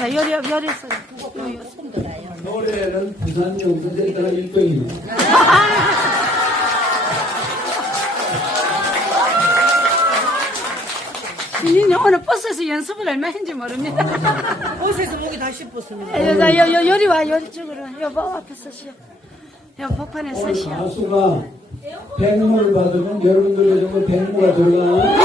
자, 요리, 요리서. 노래는 부산 용서센터가 1등이네. 신인이 오늘 버스에서 연습을 얼마 했는지 모릅니다. 옷에서 목이 다 씹었습니다. 요, 나, 요, 요, 요리 와, 요리 쪽으로. 여보, 앞에 서시오. 요, 복판에 오늘 서시오. 가수가 백무를 받으면 여러분들의 정말 백무가 들어가나? 뭐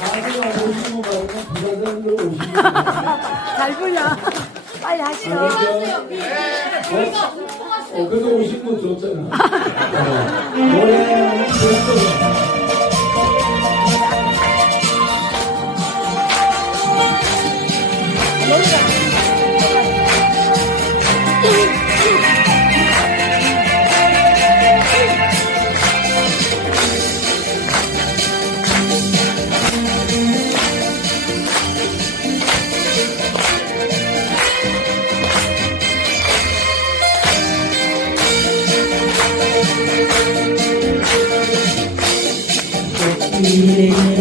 가수가 오시고 오시고 잘 불려. 빨리 하시오. 어, 그래도 오신 거 좋잖아. 어, 노래는 이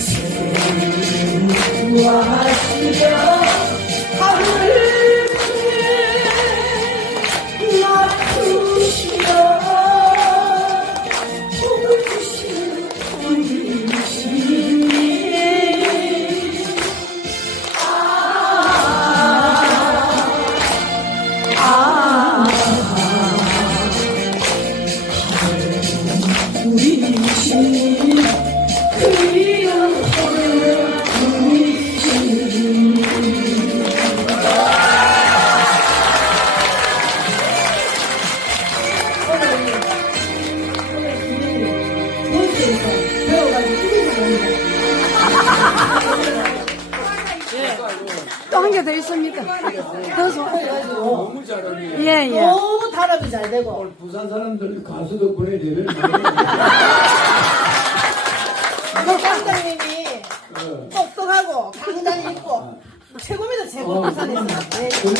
세 또 한 개 더 있습니다. 더 좋아요. 너무 잘하네. 예, 예. 너무 단합이 잘 되고 오늘 부산 사람들 가수 덕분에 많이 그 강장님이 어. 똑똑하고 강장 있고 최고입니다 최고 어, 부산에서 네. 오늘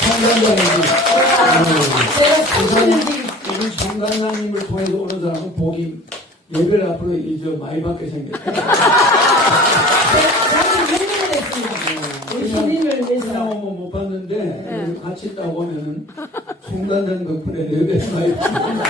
상수는 오늘 청간장님을 통해서 오는 사람은 복이 예배를 앞으로 이저 많이 받게 생겼다. 저는 흉내를 냈습니다 우리 주님을 그냥 위해서 오면 못 있다 보면은 청간장 덕분에 레벨 많이 받는다.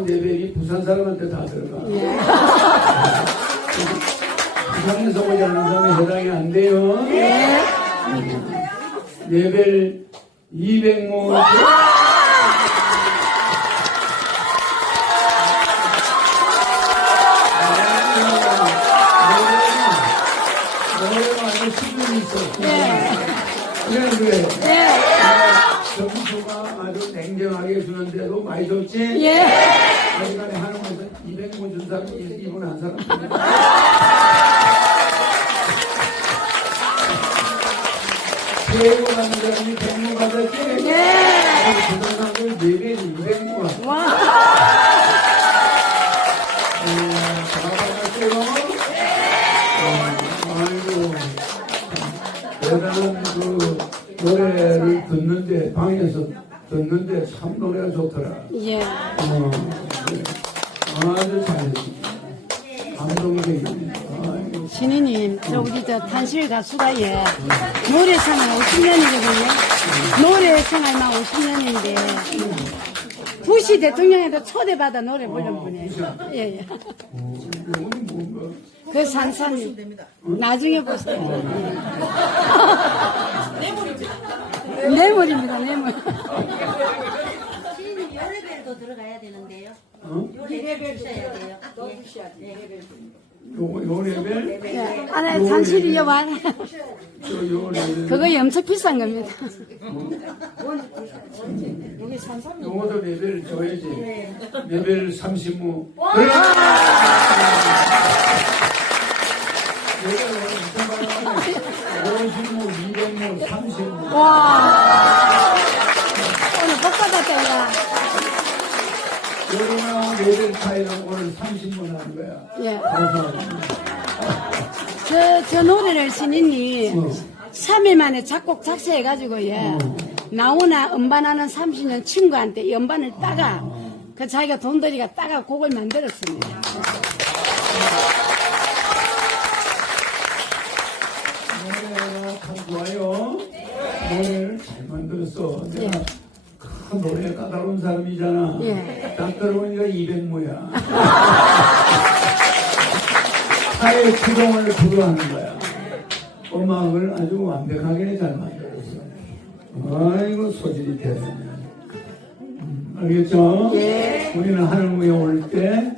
주는 예배이 부산 사람한테 다 들어가. 부산에서 오지 않는 사람이 해당이 안 돼요. 예배를 200모 노래가 아주 수준이 있어. 그래, 그래. 점수가 아주 냉정하게 주는데도 많이 줬지? 예. 시간에 하는 것은 200모 준 사람이 1분 한 사람. 최고 가는 예. 아주 잘했습니다. 감동적이네. 아이고. 신이님, 저 우리 저 탄실 가수가 예 노래 생활 50년이거든요. 노래 생활만 50년인데 부시 대통령에도 초대받아 노래 부른 분이에요. 예, 예. 그 산산이 나중에 보세요. 예. 뇌물입니다, 뇌물. 열레벨도 들어가야 되는데요. 어? 열레벨 주셔야 돼요. 예. 요, 요 레벨? 예. 안에 산실이 여봐. 저, 요 레벨. 그거 엄청 비싼 겁니다. 요것도 레벨 줘야지. 레벨 35. 레벨 55, 200모, 30모. 와. 오늘 복 받았다, 이 거. 요거랑 레벨 차이랑 오늘 30모 나는 거야. 예. 그래서, 저, 저 노래를 신인이 어. 3일 만에 작곡 작사해가지고, 예. 나오나 음반하는 30년 친구한테 이 음반을 따가 그 자기가 돈 들이가 따가 곡을 만들었습니다. 노래가 참 좋아요. 노래를 잘 만들었어. 큰 노래 까다로운 사람이잖아. 예. 딱 들어보니까 200모야. 사회 구동을 구도하는 거야. 음악을 아주 완벽하게 잘 만들었어. 아이고 소질이 대단해. 음, 알겠죠? 우리는 하늘무에 올때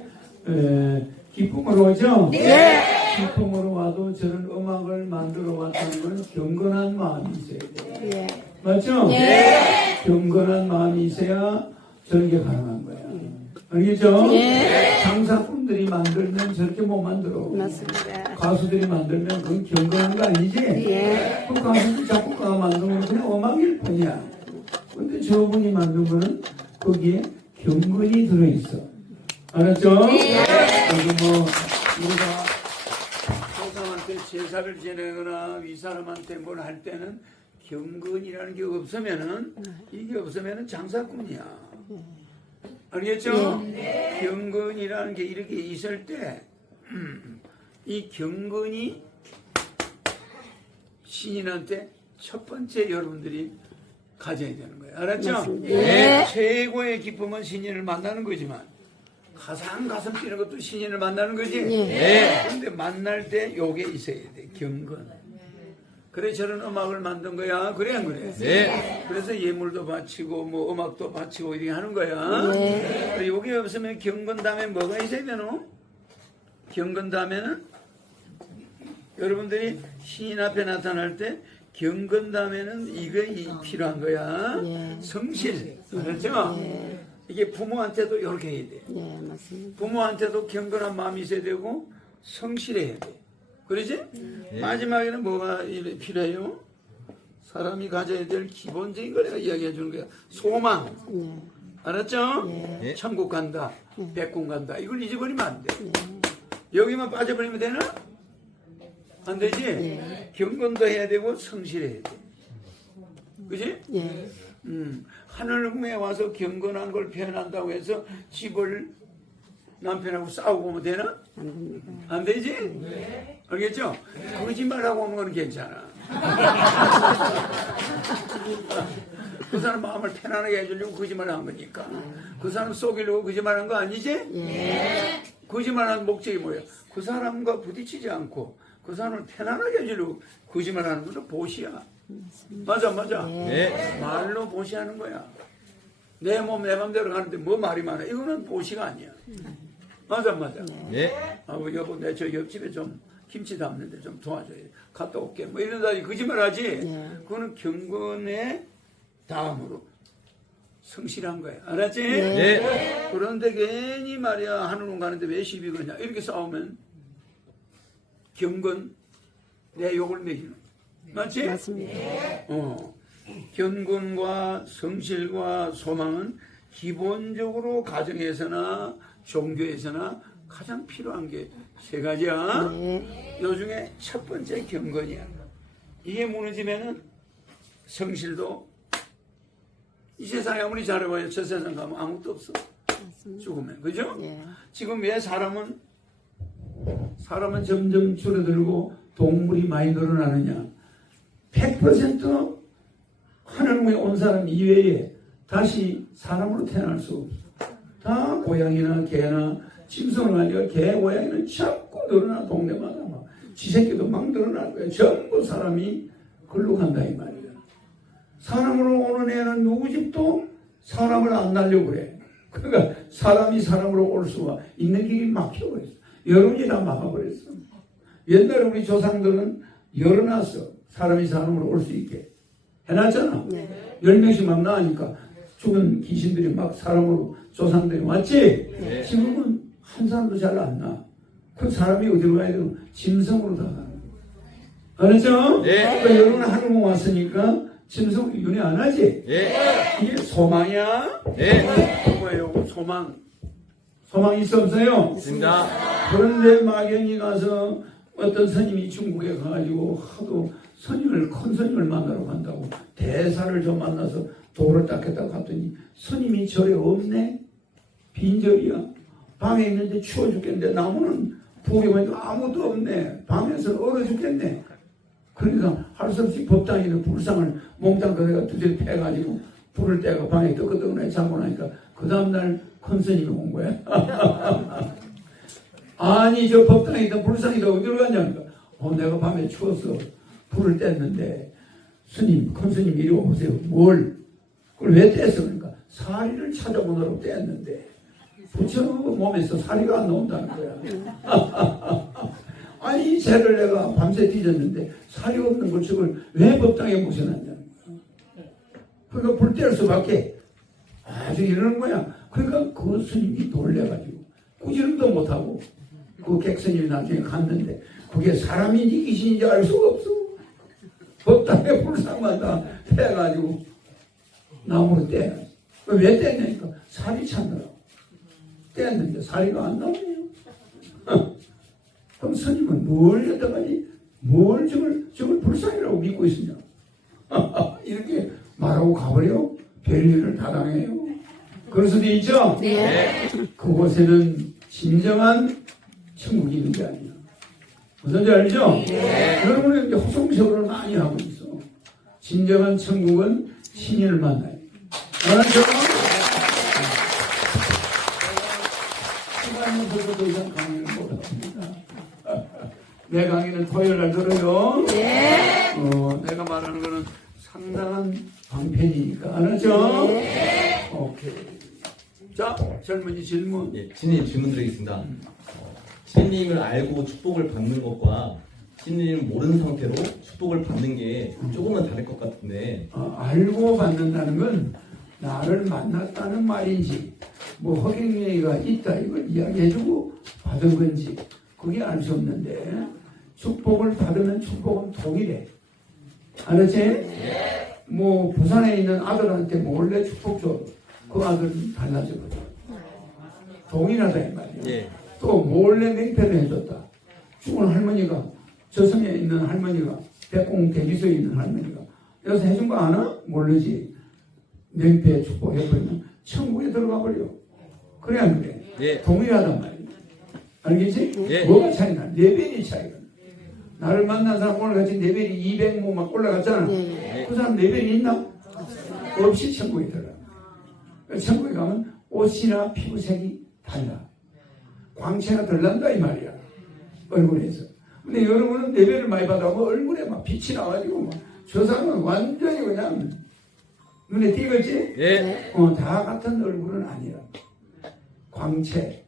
기쁨으로 오죠? 기쁨으로 와도 저런 음악을 만들어 왔다는 건 경건한 마음이 있어야 돼. 예. 맞죠? 경건한 마음이 있어야 저런 게 가능한 거야. 알겠죠? 장사꾼들이 만들면 저렇게 못 만들어. 맞습니다. 가수들이 만들면 그건 경건한 거 아니지? 예. 그 가수들 작곡가가 만든 건 그냥 음악일 뿐이야. 근데 저분이 만든 거는 거기에 경건이 들어있어. 알았죠? 그리고 뭐, 우리가 제사를 지내거나 위 사람한테 뭘 할 때는 경건이라는 게 없으면은 이게 없으면은 장사꾼이야. 알겠죠? 경건이라는 게 이렇게 있을 때이 경건이 신인한테 첫 번째 여러분들이 가져야 되는 거예요. 알았죠? 맞습니다. 네. 최고의 기쁨은 신인을 만나는 거지만 가장 가슴 뛰는 것도 신인을 만나는 거지. 예. 근데 만날 때 요게 있어야 돼. 경건. 그래 저런 음악을 만든 거야. 그래 안 그래? 네. 그래서 예물도 바치고 뭐 음악도 바치고 이렇게 하는 거야. 그래 요게 없으면 경건 다음에 뭐가 있어야 되노? 경건 다음에는 여러분들이 신인 앞에 나타날 때 경건 다음에는 이거 이 필요한 거야. 예. 성실. 알았죠? 이게 부모한테도 이렇게 해야 돼. 예, 맞습니다. 부모한테도 경건한 마음이 있어야 되고 성실해야 돼. 그러지? 마지막에는 뭐가 이- 필요해요? 사람이 가져야 될 기본적인 걸 내가 이야기해 주는 거야. 소망. 알았죠? 천국 간다. 백군 간다. 이걸 잊어버리면 안 돼. 여기만 빠져버리면 되나? 안 되지? 경건도 해야 되고 성실해야 돼. 그지? 예. 음, 하늘궁에 와서 경건한 걸 표현한다고 해서 집을 남편하고 싸우고 오면 되나? 안 됩니다. 안 되지? 알겠죠? 거짓말하고 오는 건 괜찮아. 그 사람 마음을 편안하게 해주려고 거짓말을 한 거니까. 그 사람 속이려고 거짓말한 거 아니지? 거짓말하는 목적이 뭐예요? 그 사람과 부딪히지 않고 그 사람을 편안하게 해주려고 거짓말하는 것도 보시야. 맞아, 맞아. 네. 말로 보시하는 거야. 내 몸 내 맘대로 가는데 뭐 말이 많아. 이거는 보시가 아니야. 맞아, 맞아. 네. 아, 뭐 여보, 내 저 옆집에 좀 김치 담는데 좀 도와줘야 갔다 올게. 뭐 이런다니 거짓말 하지. 네. 그거는 경건의 다음으로 성실한 거야. 알았지? 네. 그런데 괜히 말이야 하늘로 가는데 왜 시비 거냐 이렇게 싸우면 경건 내 욕을 매기는 맞지? 맞습니다. 어, 견곤과 성실과 소망은 기본적으로 가정에서나 종교에서나 가장 필요한 게 세 가지야. 네. 요 중에 첫 번째 경건이야. 이게 무너지면은 성실도 이 세상에 아무리 잘해봐야 저 세상 가면 아무것도 없어. 죽으면 그죠? 예. 지금 왜 사람은 사람은 점점 줄어들고 동물이 많이 늘어나느냐? 100% 하늘무에 온 사람 이외에 다시 사람으로 태어날 수 없어. 다 고양이나 개나 짐승을 가니까 개, 고양이는 자꾸 늘어나 동네마다 막 지새끼도 막 늘어날 거야. 전부 사람이 글로 간다 이 말이야. 사람으로 오는 애는 누구 집도 사람을 안 날려고 그래. 그러니까 사람이 사람으로 올 수가 있는 길이 막혀버렸어. 여론이 다 막아버렸어. 옛날에 우리 조상들은 열어놨어. 사람이 사람으로 올 수 있게. 해놨잖아. 열 명씩 막 나가니까 죽은 귀신들이 막 사람으로 조상들이 왔지? 지금은 한 사람도 잘 안 나. 그 사람이 어디로 가야 되고 짐승으로 다 가는 거야. 알았죠? 네. 그러니까 여러분 하늘공 왔으니까 짐승 윤회 안 하지? 네. 이게 소망이야? 네. 뭐예요? 소망. 소망 있어 없어요? 있습니다. 그런데 마경이 가서 어떤 스님이 중국에 가가지고 하도 스님을 큰 스님을 만나러 간다고 대사를 좀 만나서 도를 닦겠다고 갔더니 스님이 절에 없네? 빈절이야. 방에 있는데 추워 죽겠는데 나무는 부경에도 아무도 없네. 방에서 얼어 죽겠네. 그러니까 할 수 없이 법당에는 불상을 몽땅 그대가 두드려 패가지고 불을 떼고 방에 뜨끈뜨끈하게 자고 나니까 그 다음날 큰 스님이 온 거야. 아니 저 법당에 있던 불상이 다 어디로 갔냐 니까. 어 내가 밤에 추워서 불을 뗐는데 스님 큰 스님 이리 오세요. 뭘? 그걸 왜 뗐어? 그러니까 사리를 찾아보느라고 뗐는데 부처님 몸에서 사리가 안 나온다는 거야. 아니 이 죄를 내가 밤새 뒤졌는데 살이 없는 걸 저걸 왜 법당에 모셔놨냐? 그러니까 불 뗄 수밖에 아주 이러는 거야. 그러니까 그 스님이 놀래가지고 꾸지름도 못하고 그 객스님이 나중에 갔는데 그게 사람인지 귀신인지 알 수가 없어 법당에 불상만 다 해가지고 나무로 떼. 왜 떼냐니까 살이 찬다고. 떼었는데 살이가 안 나오네요. 그럼 스님은 뭘 여태까지 뭘 저걸 저걸 불쌍이라고 믿고 있으냐? 이렇게 말하고 가버려? 별일을 다 당해요. 그럴 수도 있죠? 네. 그곳에는 진정한 천국이 있는 게 아니야 무슨 지 알죠 여러분은 이제 호송식으로 많이 하고 있어 진정한 천국은 신인을 만나요 알았죠? 시간이 없어서 더 이상 강의를 못합니다 내 강의는 토요일 날 들어요. 네. 어, 내가 말하는 거는 상당한 방편이니까. 알았죠? 오케이. 자, 젊은이 질문. 예, 신님 질문 드리겠습니다. 어, 신님을 알고 축복을 받는 것과 신님을 모르는 상태로 축복을 받는 게 조금은 다를 것 같은데 어, 알고 받는다는 건 나를 만났다는 말인지, 뭐 허경영이가 있다 이걸 이야기해주고 받은 건지, 그게 알 수 없는데, 축복을 받으면 축복은 동일해. 알았지? 뭐, 부산에 있는 아들한테 몰래 축복 줘. 그 아들은 달라지거든. 동일하다, 이 말이야. 예. 또 몰래 맹패를 해줬다. 죽은 할머니가 저성에 있는 할머니가 백공 대지소에 있는 할머니가 여기서 해준 거 아나? 모르지. 맹패 축복해버리면 천국에 들어가 버려. 그래 안 그래? 예. 동일하단 말이야. 알겠지? 예. 뭐가 차이나? 레벨이 차이가. 나를 만난 사람 오늘 같이 레벨이 200뭐 막 올라갔잖아. 네. 그 사람 레벨이 있나? 없이 천국에 들어가. 천국에 가면 옷이나 피부색이 달라. 광채가 덜 난다 이 말이야 얼굴에서 근데 여러분은 레벨을 많이 받아보면 얼굴에 막 빛이 나가지고 막 저 사람은 완전히 그냥 눈에 띄겠지? 예. 어, 다 같은 얼굴은 아니라 광채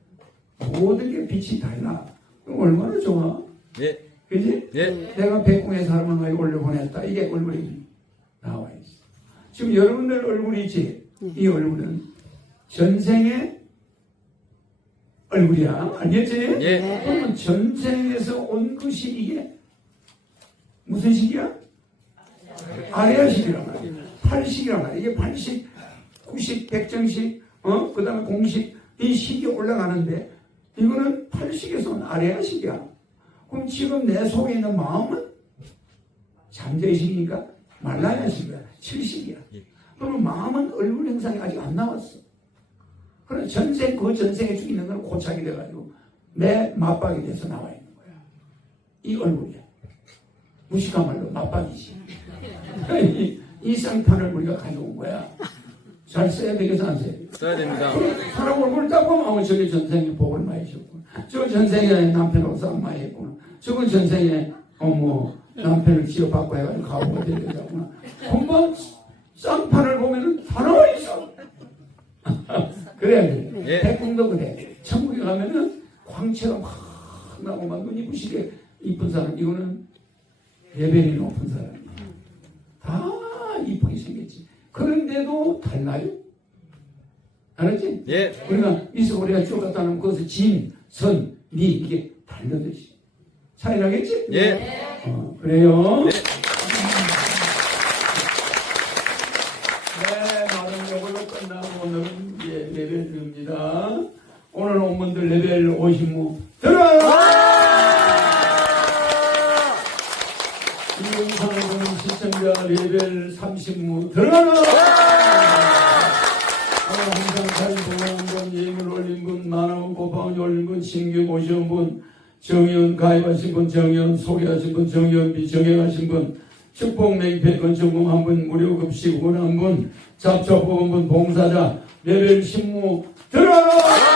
모든 게 빛이 달라 그럼 얼마나 좋아 예. 그지? 예. 내가 백궁의 사람을 많이 올려보냈다 이게 얼굴이 나와 있어 지금 여러분들 얼굴이 있지? 이 얼굴은 전생의 얼굴이야 알겠지? 예. 그러면 전생에서 온 것이 이게 무슨 식이야? 아래아식이란 말이야. 팔식이란 말이야. 이게 팔식, 구식, 백정식, 어? 그 다음에 공식, 이 식이 올라가는데 이거는 팔식에서 온 아래아식이야. 그럼 지금 내 속에 있는 마음은 잠재의식이니까 말라야식이야. 칠식이야. 그러면 마음은 얼굴 형상이 아직 안 나왔어. 그래 전생 그 전생에 죽이는 건 고착이 돼가지고 내 맞박이 돼서 나와 있는 거야. 이 얼굴이야. 무식한 말로 맞박이지. 이, 이 쌍판을 우리가 가져온 거야. 잘 써야 되겠어 안 써야 돼? 써야 됩니다. 사람 얼굴 딱 보면 어, 저게 전생에 복을 많이 셨구나. 저 전생에 남편하고 싸움 많이 했구나. 저건 전생에 어 뭐 남편을 지어받고 해가지고 가오가 되겠구나. 금방 쌍판을 보면은 있어. 그래야 돼. 예. 백궁도 그래. 천국에 가면은 광채가 막 나고 막 눈이 부시게 이쁜 사람. 이거는 레벨이 높은 사람이야. 다 이쁘게 생겼지. 그런데도 달라요. 알았지? 예. 우리가 미서 우리가 쭉 갔다 놓으면 거기서 진, 선, 미 이게 달려듯이 차이 나겠지? 예. 어, 그래요. 네. 네, 말은 이걸로 끝나고 오늘은 예, 레벨입니다. 오늘 온 분들 55 들어요! 이 영상을 자 레벨 30무 들어가라! 아, 항상 잘 보는 분, 예물 올린 분, 만원 고방이 올린 분, 신규 오신 분, 정의원 가입하신 분, 정의원 소개하신 분, 정의원 비정행하신 분, 축복 맹패 건축금 한 분, 무료 급식 원한 분, 잡초 뽑은 분, 봉사자, 레벨 10무 들어가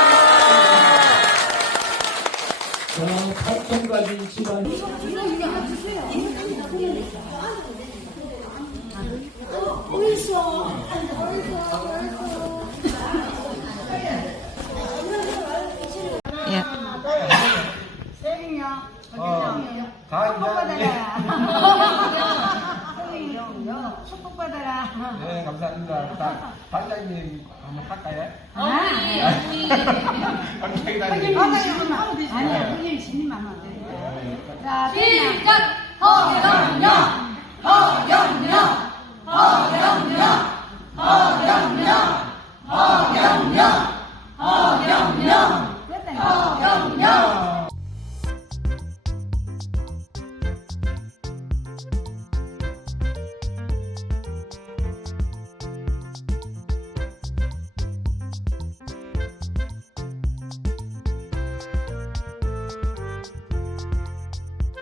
라! 자, 8천까지 집안. 축복받아라. 네, 감사합니다. 다, 반장님 한번 할까요? 갑자기 다니 아니야, 그 시작! 허영영! 허영영! 허영영! 허영영! 허영영! 허영영! 허영영!